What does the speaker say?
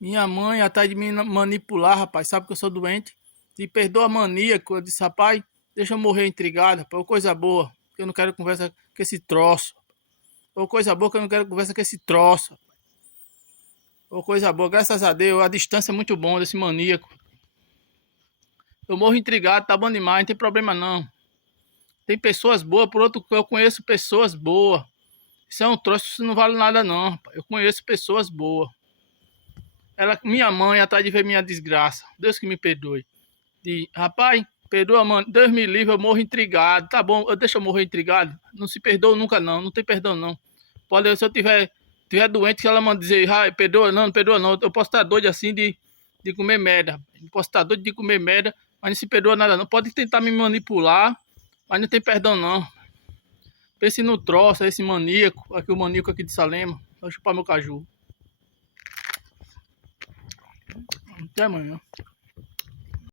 Minha mãe atrás de me manipular, rapaz. Sabe que eu sou doente? Me perdoa a maníaco. Eu disse, rapaz, deixa eu morrer intrigado, rapaz. Ô, coisa boa. Que eu não quero conversa com esse troço. Ô, coisa boa que eu não quero conversa com esse troço. Ô, coisa boa. Graças a Deus, a distância é muito bom desse maníaco. Eu morro intrigado, tá bom demais, não tem problema não. Tem pessoas boas, por outro, eu conheço pessoas boas. Isso é um troço, isso não vale nada não, rapaz. Eu conheço pessoas boas. Minha mãe, atrás de ver minha desgraça. Deus que me perdoe. Rapaz, perdoa, mano. Deus me livre, eu morro intrigado. Tá bom, deixa eu morrer intrigado. Não se perdoa nunca não, não tem perdão não. Pode, se eu tiver doente, que ela manda dizer, ah, perdoa não, não perdoa não. Eu posso estar doido assim de comer merda. Eu posso estar doido de comer merda, mas não se perdoa nada não. Pode tentar me manipular, mas não tem perdão não. Pense no troço, esse maníaco, aqui o maníaco aqui de Salema. Vou chupar meu caju. Até amanhã.